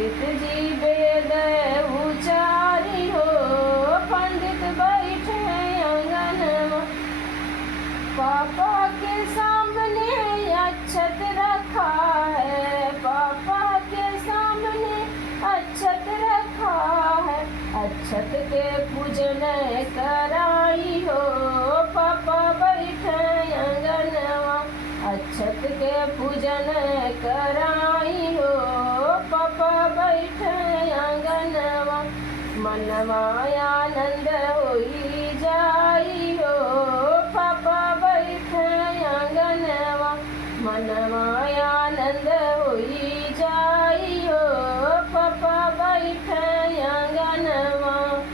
पंडित जी वेद उचारी हो, पंडित बैठे आंगन में, पापा के सामने अक्षत रखा है, पापा के सामने अक्षत रखा है, अक्षत के पूजन कराई हो, पापा बैठे अंगनवा, अक्षत के पूजन कराई हो, पापा बैठे अंगनवा, मनवा आनंद होई जाई हो, पापा बैठे अंगनवा, मनवा आनंद होई